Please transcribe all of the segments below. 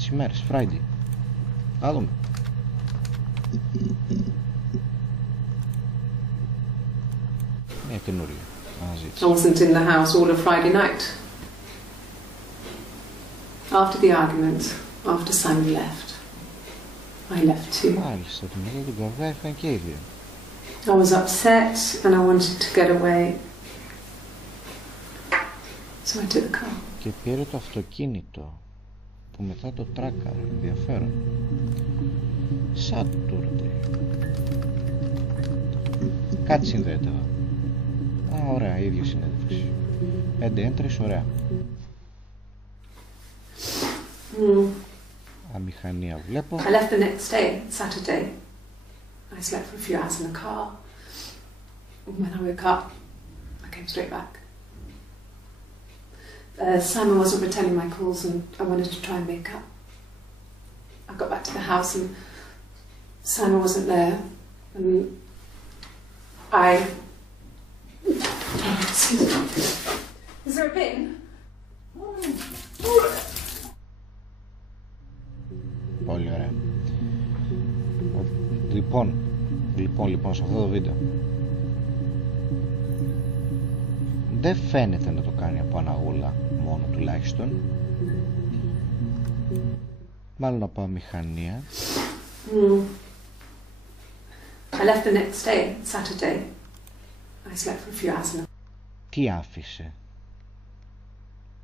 τις ημέρες, Friday. Να δούμε. Μια καινούρια αναζήτηση. I wasn't in the house all of Friday night. After the argument, after Simon left, I left too. Μάλιστα, το μετά τον καυγά έφυγαν και οι δύο. I was upset and I wanted to get away. So I took the car. Και πήρε το αυτοκίνητο που μετά το τράκαρε. Ενδιαφέρον. Saturday. Κάτι συνδέεται εδώ. Α, ωραία, ίδια συνέντευξη. 5 entries, ωραία. Αμηχανία βλέπω. I left the next day, Saturday. I slept for a few hours in the car. When I woke up, I came straight back. Simon wasn't returning my calls and I wanted to try and make up. I got back to the house and Simon wasn't there and I... Is there a bin? Πολύ ωραία. Λοιπόν, σε αυτό το βίντεο δεν φαίνεται να το κάνει από αναγούλα μόνο τουλάχιστον. Μάλλον από αμηχανία. I left the next day, Saturday. I slept for a few hours. Τι άφησε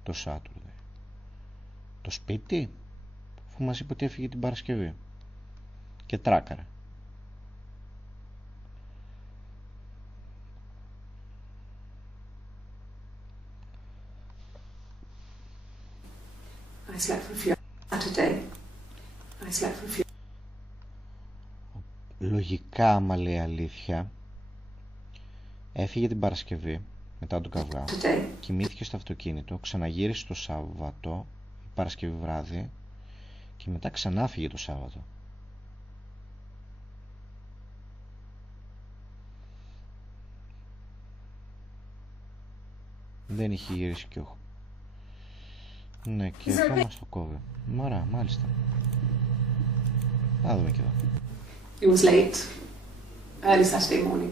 το Saturday? Το σπίτι, αφού μας είπε ότι έφυγε την Παρασκευή και τράκαρε. I slept for a few Saturday. I slept for a few. Λογικά, άμα λέει αλήθεια, έφυγε την Παρασκευή μετά τον καυγά, κοιμήθηκε στο αυτοκίνητο, ξαναγύρισε το Σάββατο, Παρασκευή βράδυ, και μετά ξανά φύγε το Σάββατο. Δεν είχε γυρίσει κι όχι. Ναι, και αυτό μας το κόβει. Ωραία, μάλιστα. Να δούμε και εδώ. It was late, early Saturday morning.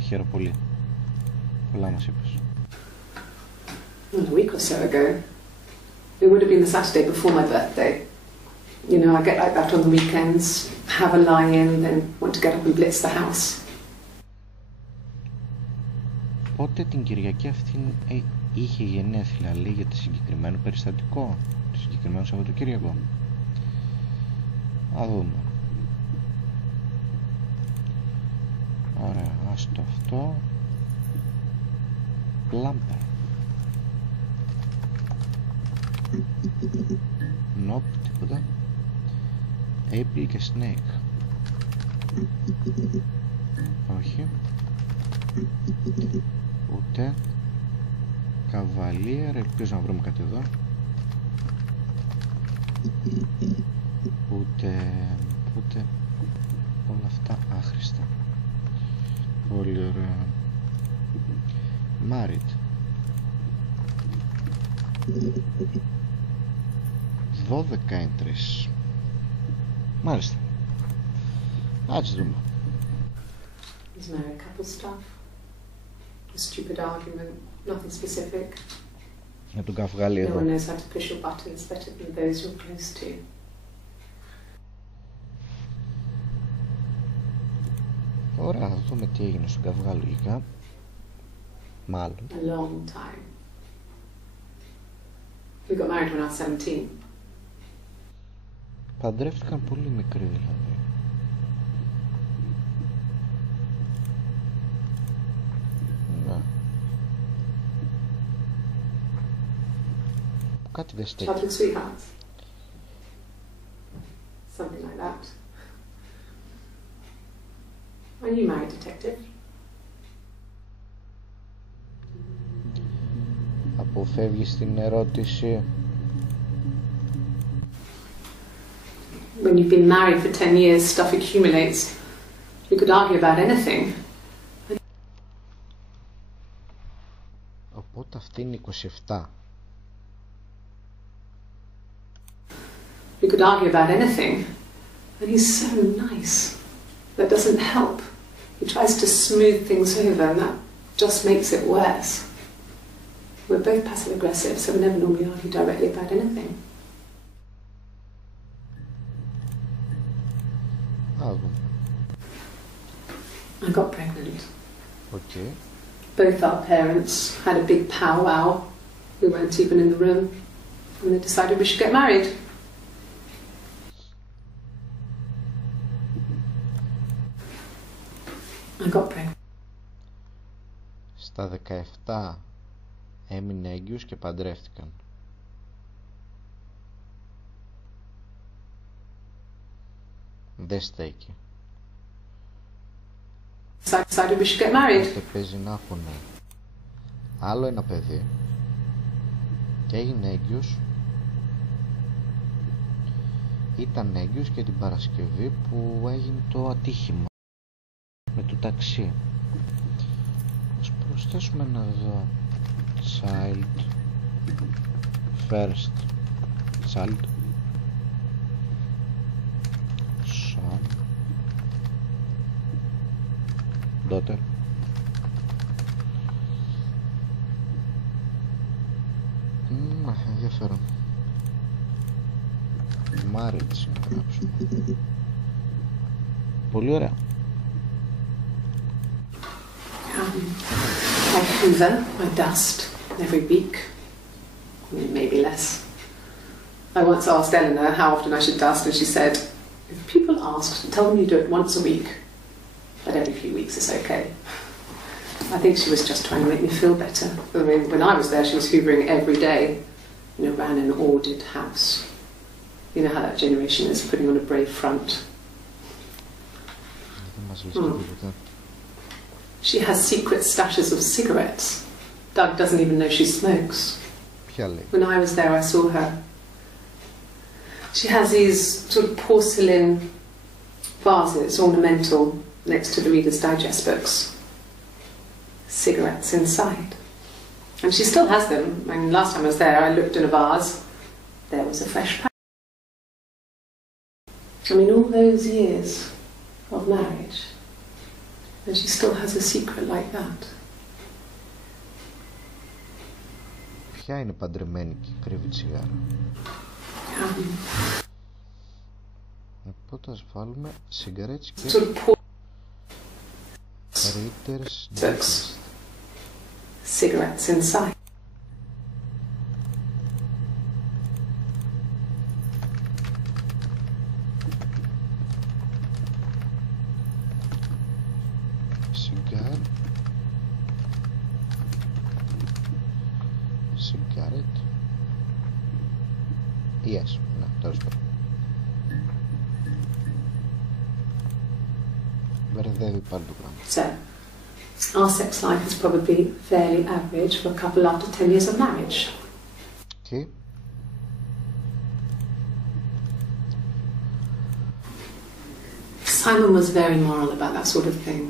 Χαίρομαι πολύ. Πολλά μας είπες. A week or so ago. It would have been the Saturday before my birthday. You know, I get like that on the weekends, have a lie-in, then want to get up and blitz the house. Πότε την Κυριακή αυτή είχε γενέθλια, λέει, για το συγκεκριμένο περιστατικό, το συγκεκριμένο Σαββατοκύριακο. Να δούμε. Ωραία, άστο αυτό. Πλάμπερ. Νοπ, τίποτα. Apple και Snake. Όχι. Ούτε. Καβαλίερ, ελπίζω να βρούμε κάτι εδώ. Ούτε όλα αυτά άχρηστα. Πολύ ωραία. Married. 12 entries. Μάλιστα. Ας δούμε. There's married couple stuff. A stupid argument, nothing specific. Για τον καυγάλη εδώ. No one knows how to push your buttons better than those you're close to. Ωραία, θα δούμε τι έγινε στον καυγά λογικά. Μάλλον. A long time. We got married when I was 17. Παντρεύτηκαν πολύ μικροί δηλαδή. Να. Κάτι δεν στέκει. Childhood sweethearts. Something like that. Are you married, detective? Αποφεύγεις την ερώτηση. When you've been married for 10 years, stuff accumulates. You could argue about anything. Οπότε αυτή είναι 27. We could argue about anything. And he's so nice. That doesn't help. He tries to smooth things over, and that just makes it worse. We're both passive-aggressive, so we never normally argue directly about anything. I got pregnant. Okay. Both our parents had a big powwow. We weren't even in the room. And they decided we should get married. I got pregnant. Στα 17 έμεινε έγκυος και παντρεύτηκαν. Δεν στέκει. Decided we should get married. Και παίζει να έχουν άλλο ένα παιδί και έγινε έγκυος. Ήταν έγκυος και την Παρασκευή που έγινε το ατύχημα με το ταξί. Ας προσθέσουμε ένα εδώ child first child son daughter ενδιαφέρον marriage να γράψουμε. Πολύ ωραία. I hoover, I dust every week, maybe less. I once asked Eleanor how often I should dust, and she said, if people asked, tell them you do it once a week, but every few weeks is okay. I think she was just trying to make me feel better. I mean, when I was there, she was hoovering every day, ran an ordered house. You know how that generation is, putting on a brave front. She has secret stashes of cigarettes. Doug doesn't even know she smokes. When I was there, I saw her. She has these sort of porcelain vases, ornamental, next to the Reader's Digest books. Cigarettes inside. And she still has them. I mean, last time I was there, I looked in a vase. There was a fresh pack. I mean, all those years of marriage, and she still has a secret like that. Ποια είναι παντρεμένη και κρύβει τσιγάρα? Οπότε ας βάλουμε σιγαρέτς και Reader's Digest. Cigarettes inside. Cigarette. Yes, no, τέλος πάντων. Μπερδεύει πάλι το πράγμα. So, our sex life is probably fairly average for a couple after 10 years of marriage. Okay. Simon was very moral about that sort of thing.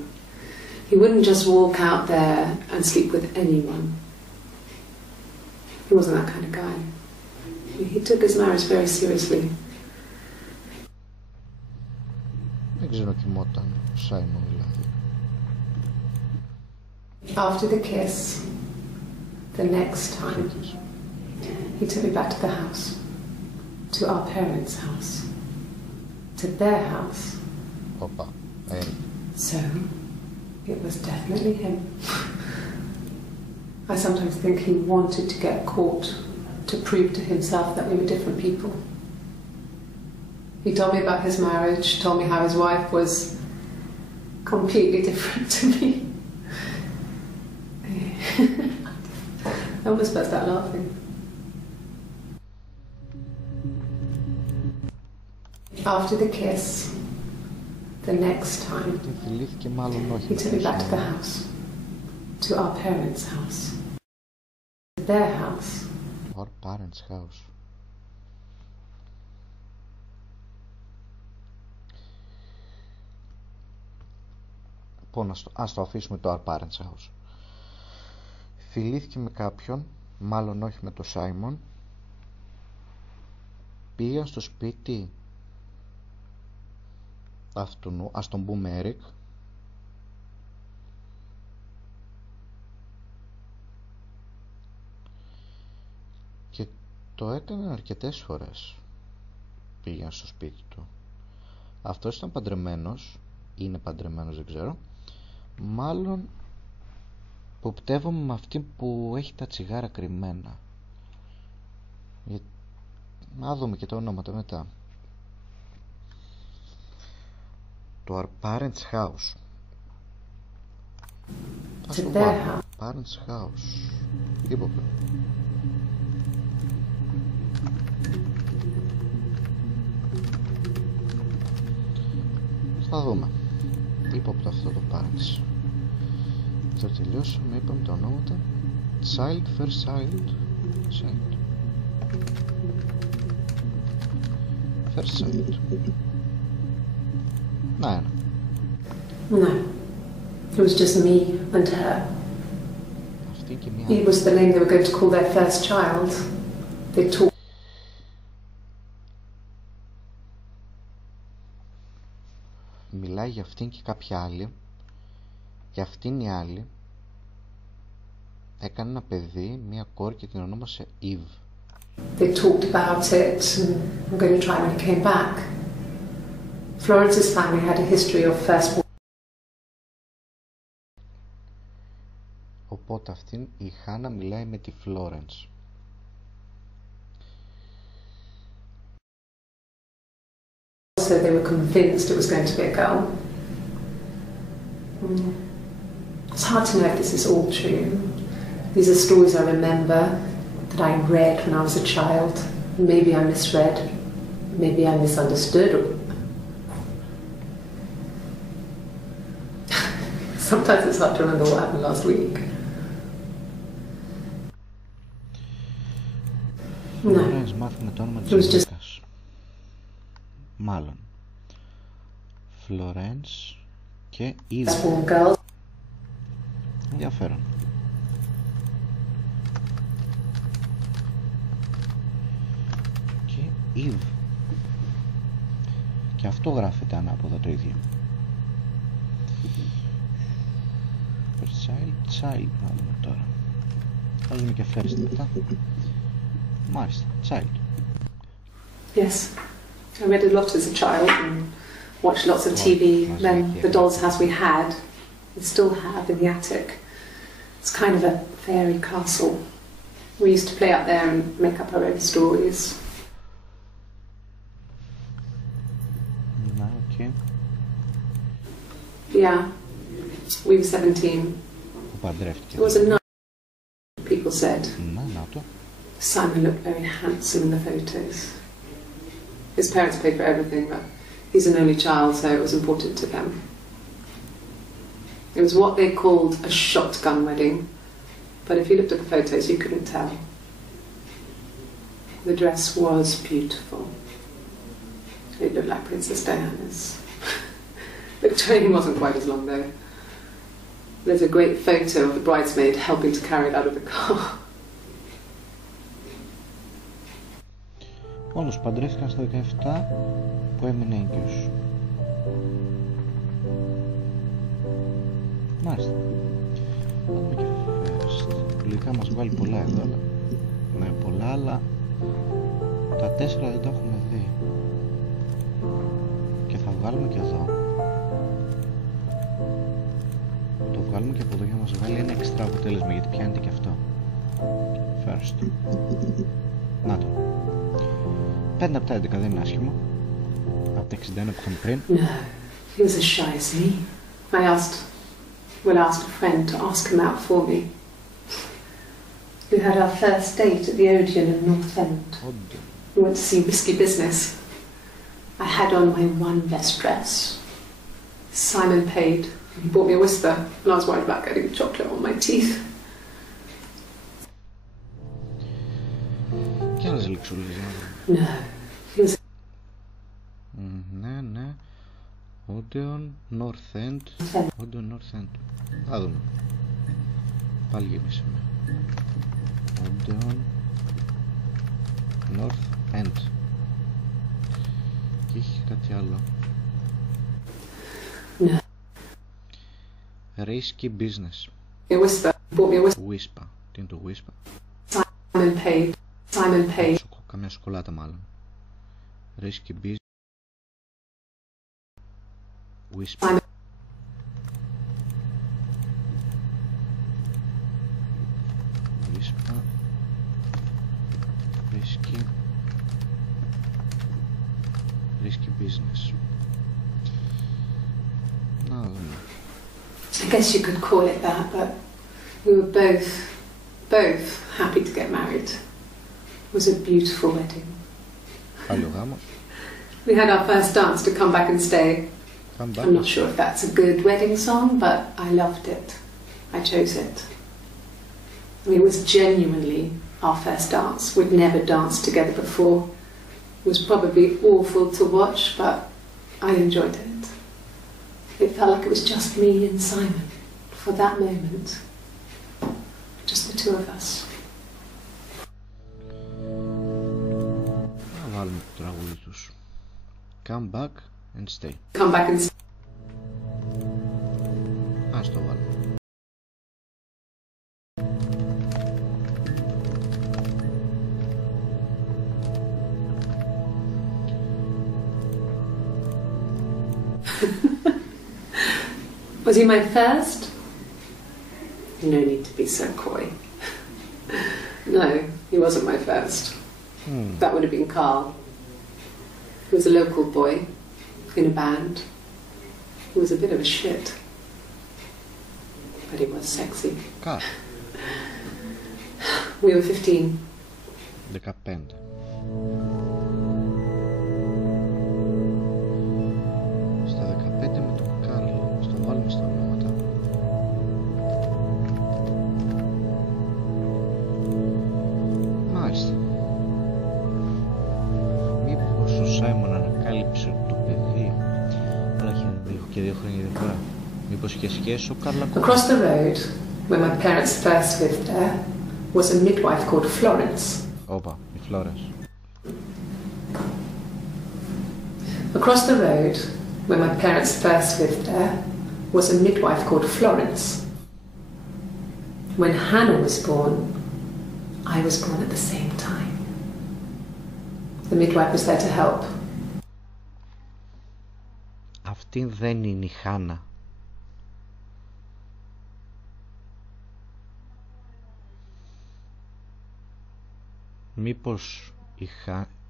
He wouldn't just walk out there and sleep with anyone. He wasn't that kind of guy. He took his marriage very seriously. Δεν ξενοκοιμόταν ο Σάιμον δηλαδή. After the kiss, the next time, he took me back to the house, to our parents' house, to their house. Όπα, So, it was definitely him. I sometimes think he wanted to get caught to prove to himself that we were different people. He told me about his marriage, told me how his wife was completely different to me. I almost burst out laughing. After the kiss, the next time, he took me back to the house, to our parents' house, to their house. Our parents' house. Λοιπόν, ας το αφήσουμε το our parents' house. Φιλήθηκε με κάποιον, μάλλον όχι με τον Σάιμον, πήγαν στο σπίτι αυτού, ας τον πούμε Έρικ, και το έκανε αρκετές φορές. Πήγαν στο σπίτι του. Αυτός ήταν παντρεμένος, είναι παντρεμένος, δεν ξέρω. Μάλλον υποπτεύομαι με αυτή που έχει τα τσιγάρα κρυμμένα. Να δούμε και τα ονόματα μετά. Το Our Parents House. Ας το βάλω. Parents House. Ύποπτο. Θα δούμε. Ύποπτο αυτό το Parents. Θα τελειώσουμε, είπαμε τα ονόματα. Child, first child. Child. First child. Να ένα. No. It was just me and her. Αυτή και μία. It was the name they were going to call their first child. They talked. Μιλάει για αυτήν και κάποια άλλη. Για αυτήν η άλλη έκανε ένα παιδί, μία κόρη, και την ονόμασε Eve. They talked about it and I'm going to try when he came back. Florence's family had a history of firstborn. Οπότε αυτήν η Χάνα μιλάει με τη Florence. So they were convinced it was going to be a girl. It's hard to know if this is all true. These are stories I remember that I read when I was a child. Maybe I misread. Maybe I misunderstood. Sometimes it's hard to remember what happened last week. No. Μάθουμε το όνομα της γυναίκας. Μάλλον Florence και Eve. Ενδιαφέρον. Και Eve. Και αυτό γράφεται ανάποδα το ίδιο. Child, να δούμε τώρα. Θα δούμε και first μετά. Μάλιστα, child. Yes. I read a lot as a child and watched lots of TV. Then the doll's house we had, we still have in the attic. It's kind of a fairy castle. We used to play up there and make up our own stories. Okay. Yeah, we were 17. It was a night, people said. Simon looked very handsome in the photos. His parents paid for everything, but he's an only child, so it was important to them. It was what they called a shotgun wedding, but if you looked at the photos, you couldn't tell. The dress was beautiful. It looked like Princess Diana's. The train wasn't quite as long, though. There's a great photo of the bridesmaid helping to carry it out of the car. Όντως παντρεύτηκαν στα 17 που έμεινε έγκυος. Μάλιστα. Πάμε και first. Λογικά μας βγάλει πολλά εδώ, αλλά με πολλά, αλλά τα 4 δεν τα έχουμε δει. Και θα βγάλουμε και εδώ. Το βγάλουμε και από εδώ για να μας βγάλει ένα εξτρά αποτέλεσμα, γιατί πιάνεται και αυτό. First. Να το. 5 από τα 11 δεν είναι άσχημο. Από τα 61 που είχαμε πριν. No, he was as shy as me. I asked a friend to ask him out for me. We had our first date at the Odeon in North End. We went to see Risky Business. I had on my one best dress. Simon paid. He bought me a whisper, and I was worried about getting chocolate on my teeth. Και άλλες λεξούλες. No, he was... Ναι. Odeon, North End. Odeon, North End. Θα δούμε. Πάλι γεμίσαμε. Odeon, North End. Και έχει κάτι άλλο. No. Risky business. A whisper. Bought me a whisper. Whisper. Τι είναι το whisper? Simon paid. Simon paid. Καμιά σοκολάτα μάλλον. Risky business. Whisper. Simon. Whisper. Risky business. Να δούμε. I guess you could call it that, but we were both happy to get married. It was a beautiful wedding. Άλλο γάμος. We had our first dance to Come Back and Stay. Come back. I'm not sure if that's a good wedding song, but I loved it. I chose it. I mean, it was genuinely our first dance. We'd never danced together before. It was probably awful to watch, but I enjoyed it. It felt like it was just me and Simon for that moment. Just the two of us. Να βάλουμε το τραγούδι τους. Come back and stay. Come back and stay. Ας το βάλουμε. Was he my first? No need to be so coy. No, he wasn't my first. That would have been Carl. He was a local boy in a band. He was a bit of a shit. But he was sexy. Carl. We were 15. 15. Στα 15 με τον Καρλ. Στο βάλουμε στα ονόματα. Μάλιστα. Μήπως ο Σάιμον ανακάλυψε ότι το παιδί, αλλά είχε και 2 χρόνια διαφορά. Μήπως είχε σχέση ο Καρλ ακόμα. Across the road, where my parents first lived there, was a midwife called Florence. Όπα, η Φλόρενς. Across the road, where my parents first lived there, was a midwife called Florence. When Hannah was born, I was born at the same time. The midwife was there to help. Αυτή δεν είναι η Χάνα. Μήπως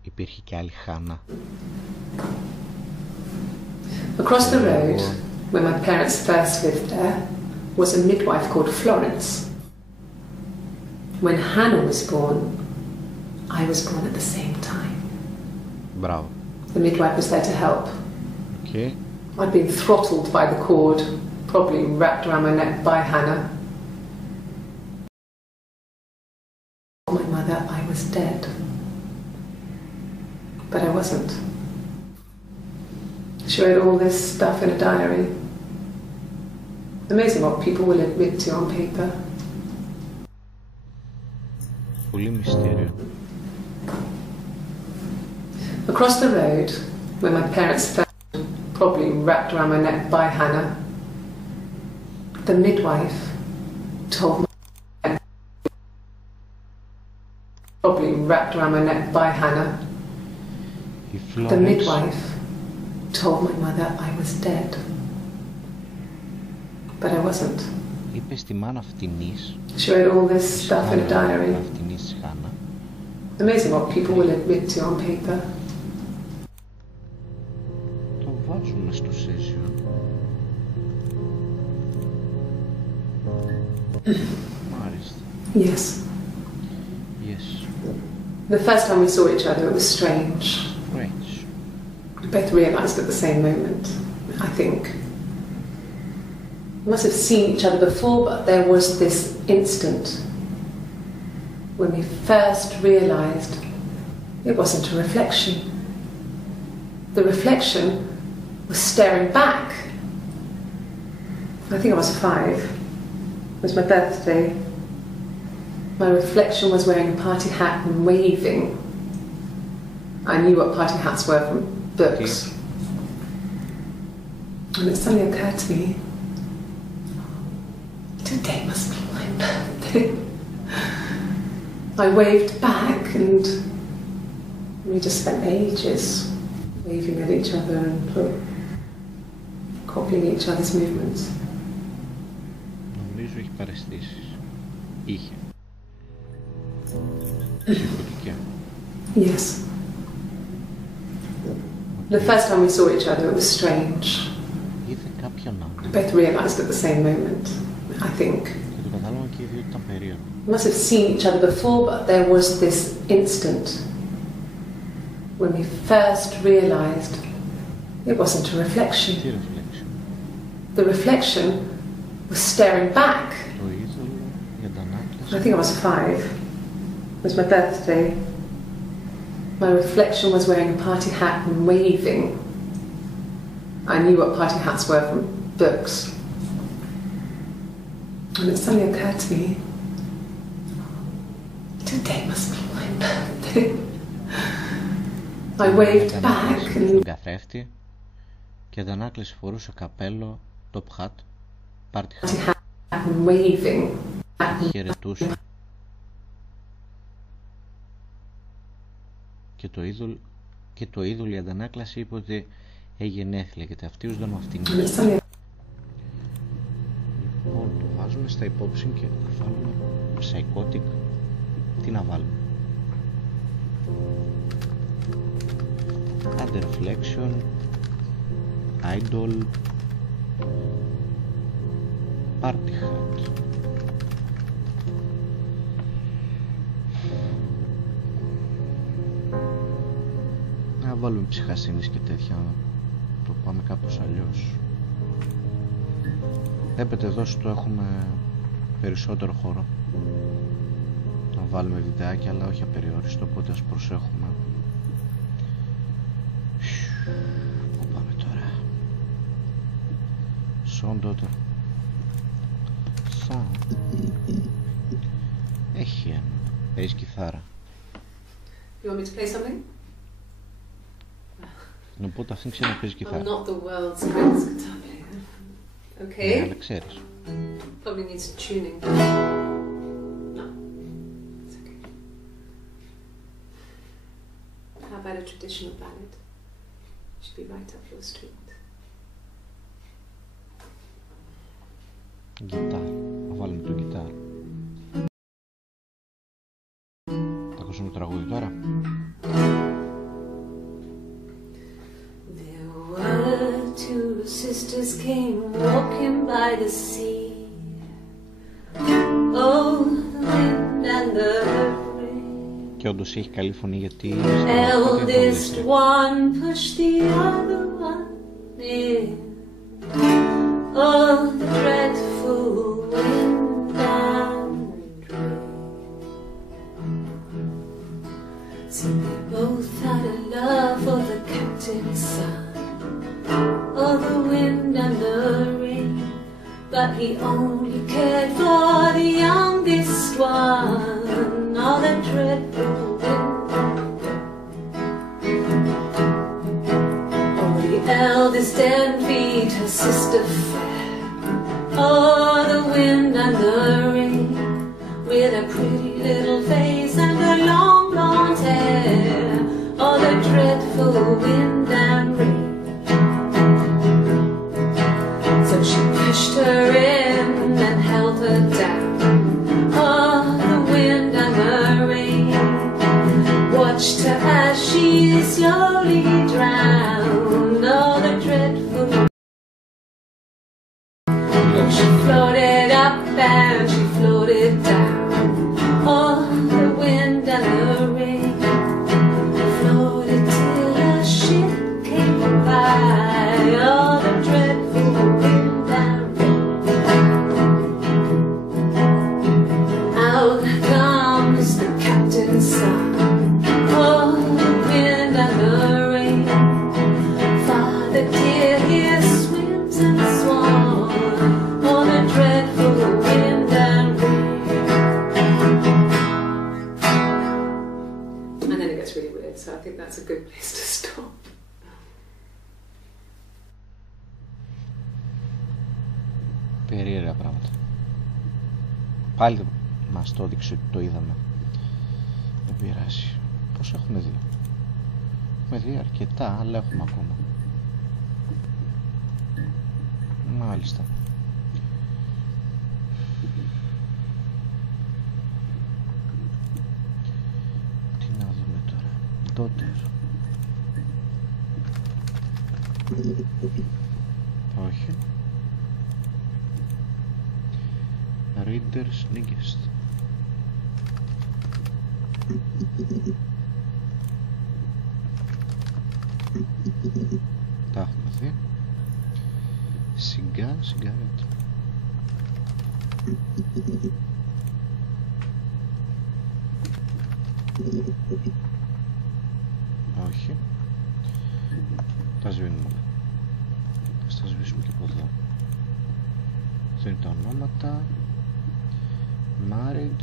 υπήρχε και άλλη Χάνα. Across the road, where my parents first lived there, was a midwife called Florence. When Hannah was born, I was born at the same time. Μπράβο. The midwife was there to help. Okay. I'd been throttled by the cord, probably wrapped around my neck by Hannah. My mother, I was dead. But I wasn't. She wrote all this stuff in a diary. Amazing what people will admit to on paper. Πολύ μυστήριο. Across the road, where my parents found, probably wrapped around my neck by Hannah, the midwife told me, probably wrapped around my neck by Hannah, the midwife told my mother I was dead. But I wasn't. Είπε στη μάνα φτηνής. She wrote all this stuff in a diary. Φτηνής Χάνα. Amazing what people will admit to on paper. Το βάζουμε στο session. Μάλιστα. Yes. Yes. The first time we saw each other, it was strange. Strange. We both realised at the same moment, I think. We must have seen each other before, but there was this instant when we first realised it wasn't a reflection. The reflection was staring back. I think I was 5. It was my birthday. My reflection was wearing a party hat and waving. I knew what party hats were from books. And it suddenly occurred to me, today must be my birthday. I waved back and we just spent ages waving at each other and copying each other's movements. Νομίζω έχει παραισθήσεις. Είχε. Ψυχωτικά. Yes. The first time we saw each other, it was strange. Είδε κάποιον άλλον. We both realised at the same moment, I think. Και το κατάλαβα και οι δύο ότι ήταν περίεργο. We must have seen each other before, but there was this instant when we first realised it wasn't a reflection. Τι reflection? The reflection was staring back. Το είδωλο, η αντανάκλαση. I think I was 5. It was my birthday. My reflection was wearing a party hat and waving. I knew what party hats were from books. And it suddenly occurred to me, today must be my birthday. I waved back and... Στον καθρέφτη και αντανάκλαση φορούσε καπέλο, top hat, party hat. And waving. Χαιρετούσε. Και το είδωλο η αντανάκλαση είπε ότι έγινε έθλια και ταυτίζονταν με αυτήν. Λοιπόν, το βάζουμε στα υπόψη και θα βάλουμε psychotic. Τι να βάλουμε? Under reflection, idol, party hat. Να βάλουμε ψυχασύνης και τέτοια, το πάμε κάπως αλλιώς. Βλέπετε εδώ στο έχουμε περισσότερο χώρο να βάλουμε βιντεάκια, αλλά όχι απεριόριστο, οπότε ας προσέχουμε. Πού πάμε τώρα? Σον τότε. Σον. Έχει ένα. Παίζει κιθάρα. You want me to play something? Οπότε αυτήν ξέρει να παίζει κιθάρα. I'm not the world's greatest guitar player. Okay. Ναι, αλλά ξέρεις. Probably needs tuning. No. It's okay. How about a traditional ballad? Should be right up your street. Γκιτάρα. Θα βάλουμε το γκιτάρα. Θα ακούσουμε το τραγούδι τώρα. Two sisters came walking by the sea. Oh, the wind and the rain. Και όντως έχει καλή φωνή γιατί eldest one pushed the other one in. Oh, the dreadful wind and rain. See, they both had a love for the captain's son. Oh, the wind and the rain, but he only cared for the youngest one. Oh, the dreadful wind. Oh, the eldest envied her sister fair. Oh, the wind and the rain, with a pretty little face and her long blonde hair. Oh, the dreadful wind and rain. She pushed her in and held her down. Oh, the wind and the rain watched her as she slowly drowned. Oh, the dreadful. And she floated up and she floated down. Oh, the wind and the rain floated till her ship Περίεργα πράγματα. Πάλι μας το έδειξε ότι το είδαμε. Δεν πειράζει. Πώς έχουμε δει? Έχουμε δει αρκετά, αλλά έχουμε ακόμα. Μάλιστα. Τι να δούμε τώρα? Daughter. Όχι. Reader's Digest. Τα έχουμε δει. Cigarette. Όχι. Τα σβήνουμε. Ας τα σβήσουμε και από εδώ. Αυτό είναι τα ονόματα. Married.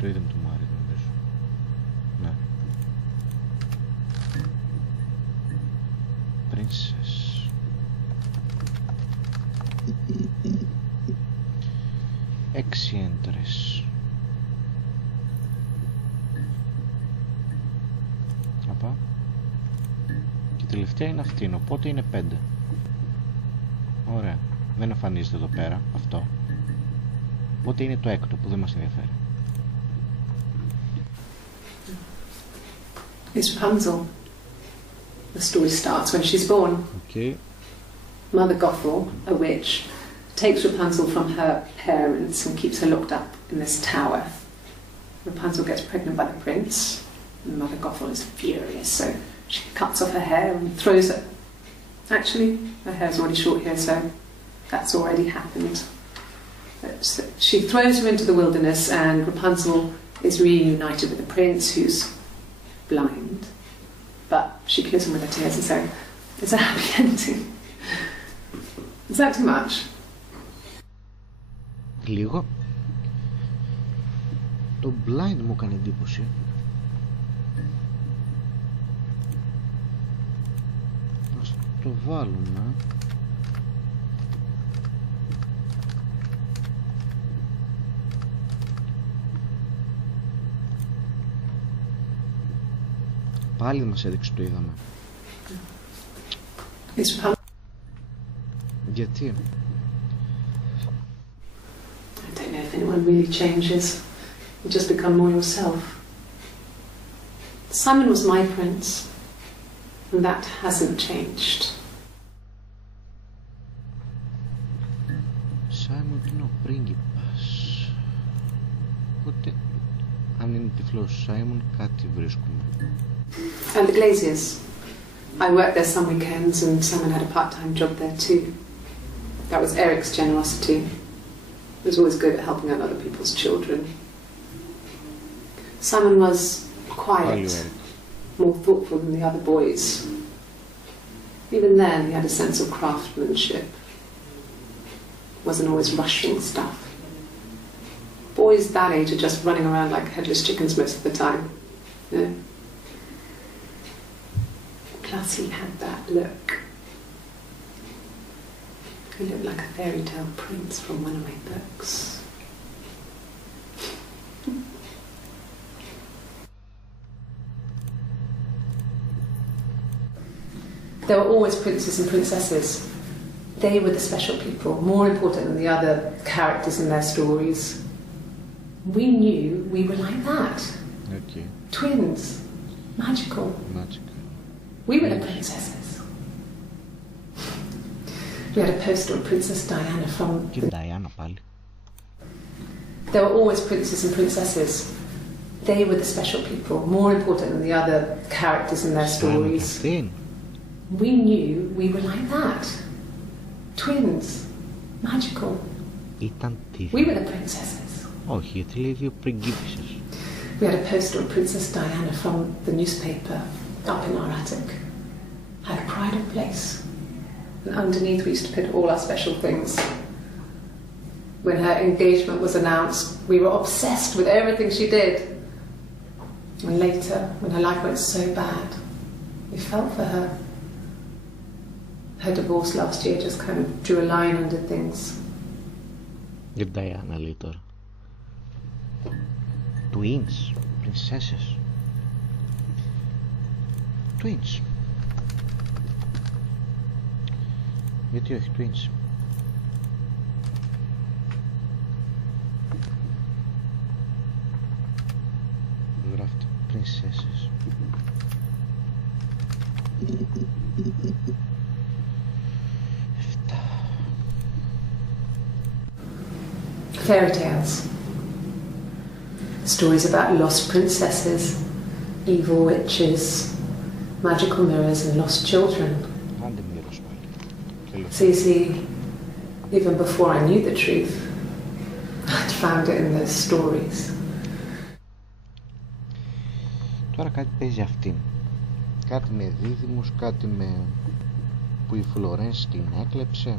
Το είδαμε το Married νομίζω. Ναι. Princess. Έξι entries. Απά. Και η τελευταία είναι αυτή, οπότε είναι 5. Ωραία. Δεν εμφανίζεται εδώ πέρα αυτό. Οπότε είναι το έκτο που δεν μας ενδιαφέρει. It's Rapunzel. The story starts when she's born. Okay. Mother Gothel, a witch, takes Rapunzel from her parents and keeps her locked up in this tower. Rapunzel gets pregnant by the prince, and Mother Gothel is furious, so she cuts off her hair and throws it. Actually, her hair's already short here, so that's already happened. So she throws her into the wilderness, and Rapunzel is reunited with the prince, who's blind. But she kills him with her tears, and so it's a happy ending. Is that too much? Λίγο. Το blind μου έκανε εντύπωση. Ας το βάλουμε. Πάλι μας έδειξε το είδαμε. Γιατί? I don't know if anyone really changes. You just become more yourself. Simon was my prince, and that hasn't changed. Simon είναι ο πρίγκιπας. Οπότε, αν είναι τυφλός Simon, κάτι βρίσκουμε. And the Glaziers. I worked there some weekends, and Simon had a part-time job there too. That was Eric's generosity. He was always good at helping out other people's children. Simon was quiet, more thoughtful than the other boys. Even then, he had a sense of craftsmanship. Wasn't always rushing stuff. Boys that age are just running around like headless chickens most of the time. You know? Plus, he had that look. He looked like a fairy tale prince from one of my books. There were always princes and princesses. They were the special people, more important than the other characters in their stories. We knew we were like that. Okay. Twins. Magical. Magical. We were the princesses. We had a poster of Princess Diana from... Και Diana πάλι. There were always princes and princesses. They were the special people, more important than the other characters in their stories. We knew we were like that. Twins. Magical. Ήταν τι? We were the princesses. Όχι, γιατί λέει δύο πριγκίπισσες. We had a poster of Princess Diana from the newspaper up in our attic. Had a pride of place. And underneath we used to put all our special things. When her engagement was announced, we were obsessed with everything she did. And later, when her life went so bad, we felt for her. her divorce last year just kind of drew a line under things. Για την Diana λέει τώρα. Twins, princesses. Twins. Γιατί όχι twins. Γράφτε princesses. Fairy tales. Stories about lost princesses, evil witches, magical mirrors and lost children. So you see, even before I knew the truth, I'd found it in those stories. Τώρα κάτι παίζει αυτήν. Κάτι με δίδυμους, κάτι με... που η Φλωρένς την έκλεψε.